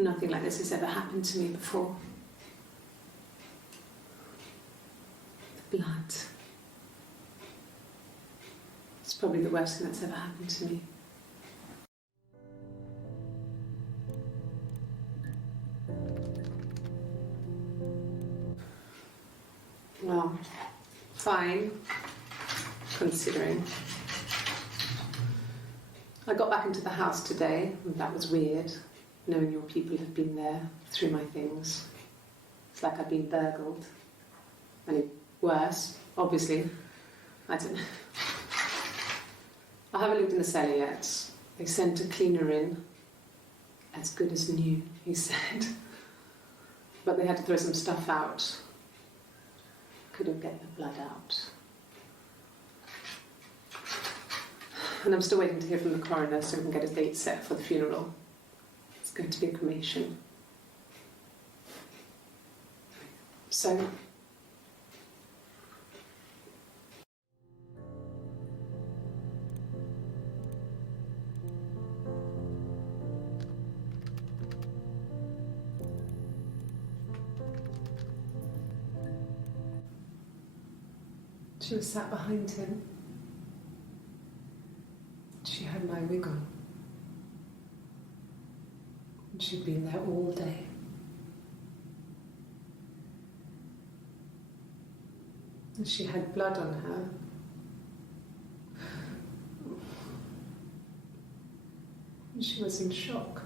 Nothing like this has ever happened to me before. The blood. It's probably the worst thing that's ever happened to me. Well, fine, considering. I got back into the house today, and that was weird, knowing your people have been there through my things. It's like I've been burgled. Only worse, obviously. I don't know. I haven't looked in the cellar yet. They sent a cleaner in. As good as new, he said. But they had to throw some stuff out. Couldn't get the blood out. And I'm still waiting to hear from the coroner so we can get a date set for the funeral. It's going to be a cremation. So, she was sat behind him. She had my wig on. And she'd been there all day. And she had blood on her. And she was in shock.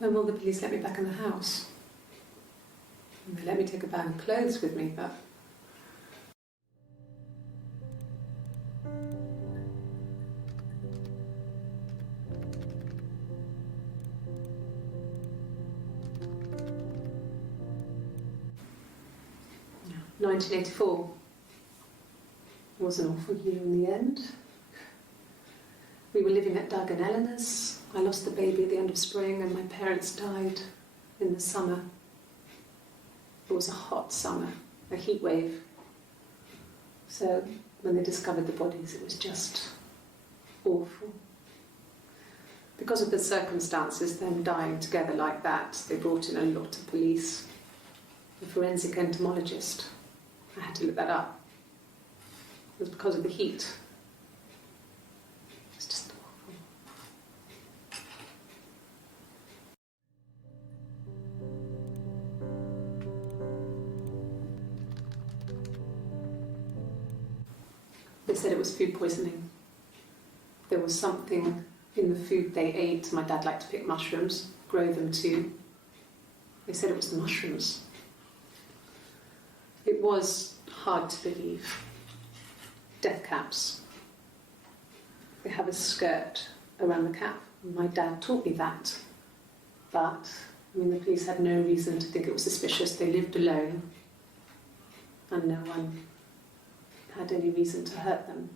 When will the police let me back in the house? And they let me take a bag of clothes with me, but... Yeah. 1984 was an awful year in the end. We were living at Doug and Eleanor's. I lost the baby at the end of spring and my parents died in the summer. It was a hot summer, a heat wave. So when they discovered the bodies, it was just awful. Because of the circumstances, them dying together like that, they brought in a lot of police. A forensic entomologist. I had to look that up. It was because of the heat. It's just awful. They said it was food poisoning. There was something in the food they ate. My dad liked to pick mushrooms, grow them too. They said it was the mushrooms. It was hard to believe. Death caps. They have a skirt around the cap. My dad taught me that. But, the police had no reason to think it was suspicious. They lived alone. And no one had any reason to hurt them.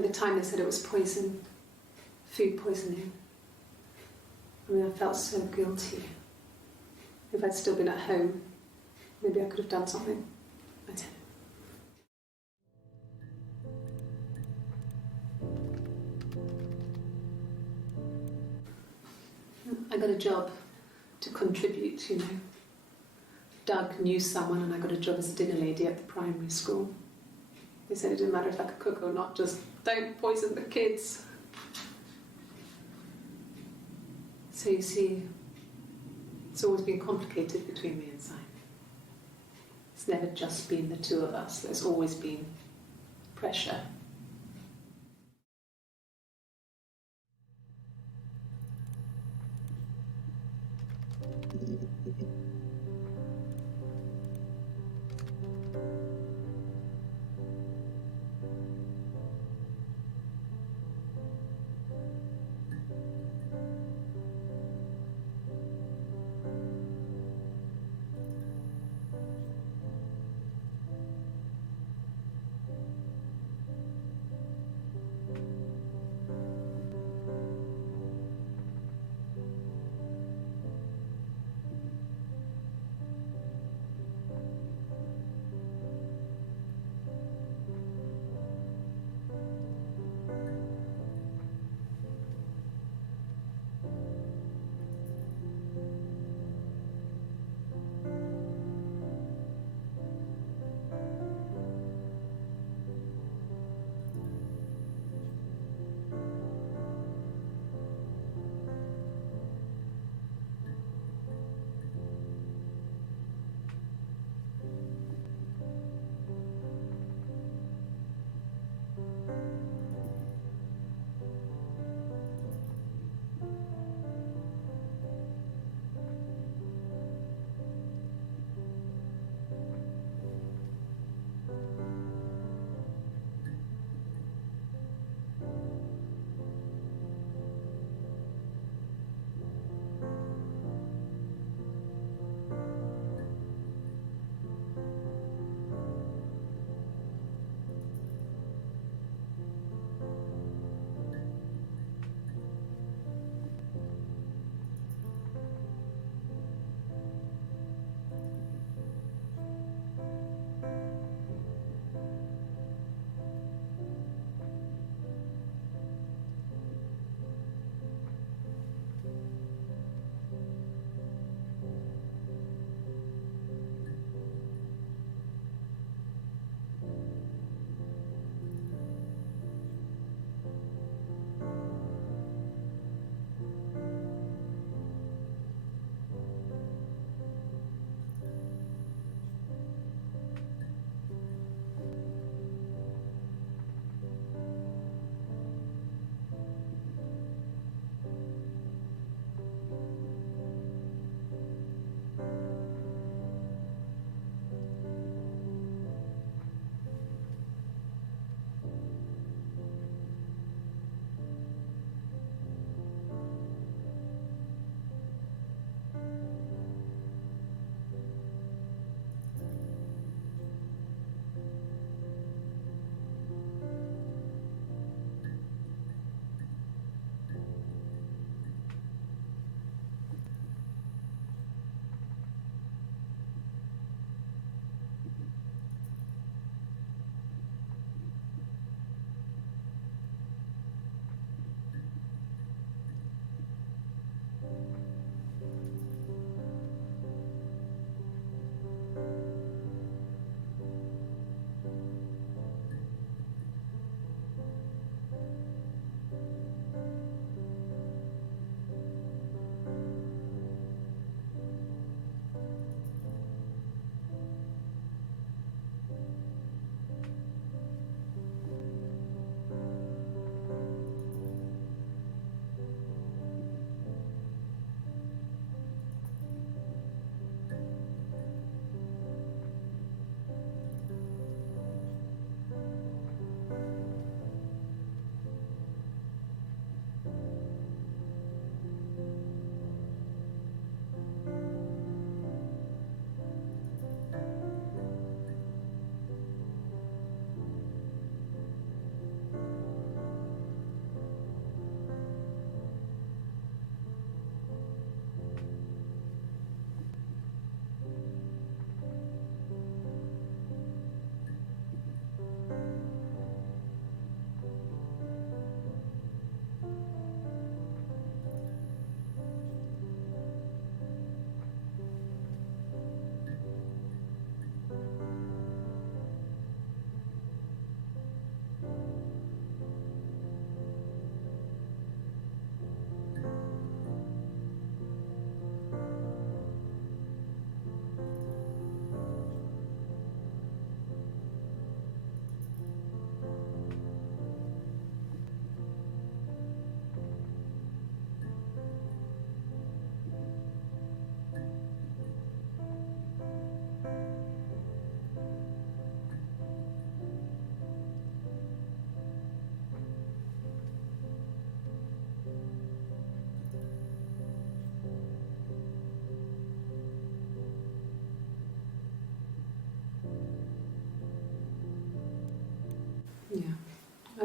At the time they said it was poison, food poisoning. I mean, I felt so guilty. If I'd still been at home, maybe I could have done something. I don't know. I got a job to contribute, you know. Doug knew someone and I got a job as a dinner lady at the primary school. They said it didn't matter if I could cook or not, just don't poison the kids. So you see, it's always been complicated between me and Simon. It's never just been the two of us, there's always been pressure.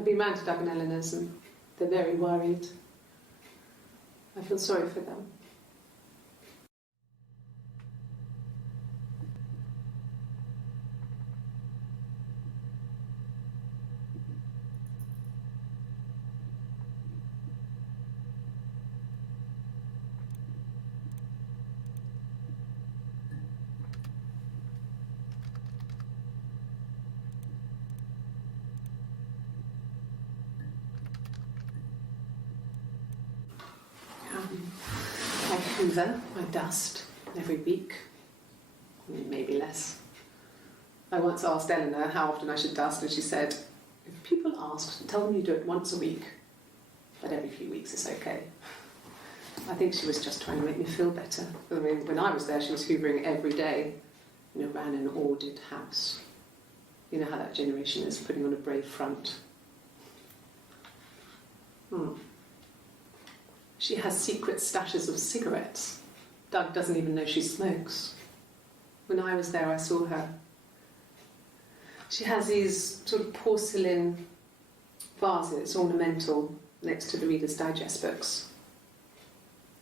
I've been round to Doug and Eleanor's and they're very worried. I feel sorry for them. I hoover, I dust every week, maybe less. I once asked Eleanor how often I should dust, and she said, if people ask, tell them you do it once a week, but every few weeks is okay. I think she was just trying to make me feel better. I mean, when I was there, she was hoovering every day, ran an ordered house. You know how that generation is, putting on a brave front. She has secret stashes of cigarettes. Doug doesn't even know she smokes. When I was there, I saw her. She has these sort of porcelain vases, ornamental, next to the Reader's Digest books.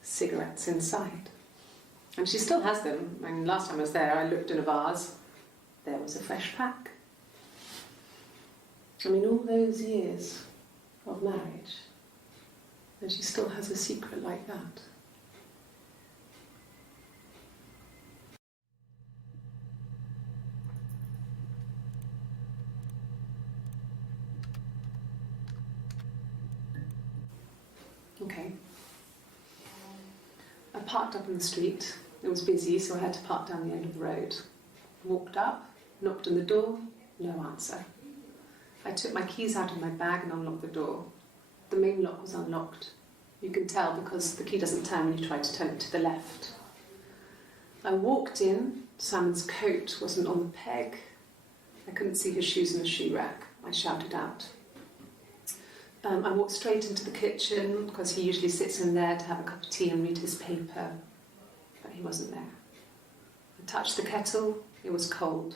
Cigarettes inside. And she still has them. I mean, last time I was there, I looked in a vase. There was a fresh pack. I mean, all those years of marriage, and she still has a secret like that. Okay. I parked up on the street. It was busy, so I had to park down the end of the road. Walked up, knocked on the door, no answer. I took my keys out of my bag and unlocked the door. The main lock was unlocked. You can tell because the key doesn't turn when you try to turn it to the left. I walked in. Simon's coat wasn't on the peg. I couldn't see his shoes in the shoe rack. I shouted out. I walked straight into the kitchen because he usually sits in there to have a cup of tea and read his paper, but he wasn't there. I touched the kettle. It was cold.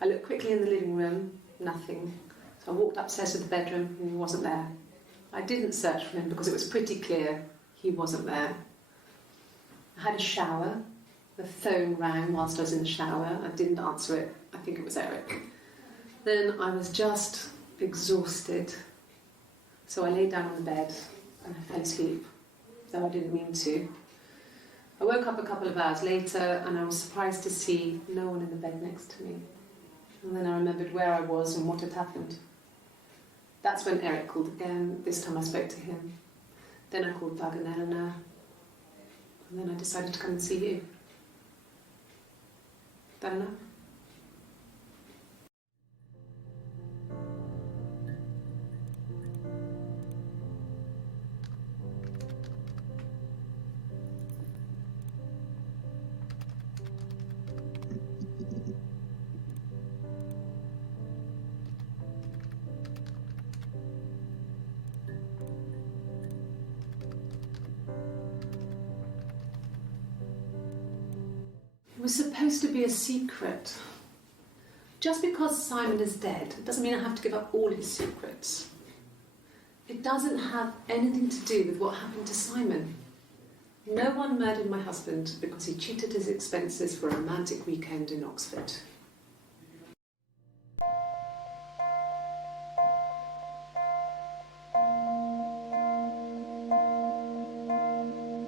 I looked quickly in the living room. Nothing. So I walked upstairs to the bedroom and he wasn't there. I didn't search for him because it was pretty clear he wasn't there. I had a shower. The phone rang whilst I was in the shower. I didn't answer it. I think it was Eric. Then I was just exhausted. So I lay down on the bed and I fell asleep, though I didn't mean to. I woke up a couple of hours later and I was surprised to see no one in the bed next to me. And then I remembered where I was and what had happened. That's when Eric called again. This time I spoke to him. Then I called Doug and Eleanor. And then I decided to come and see you. That enough? It was supposed to be a secret. Just because Simon is dead, it doesn't mean I have to give up all his secrets. It doesn't have anything to do with what happened to Simon. No one murdered my husband because he cheated his expenses for a romantic weekend in Oxford.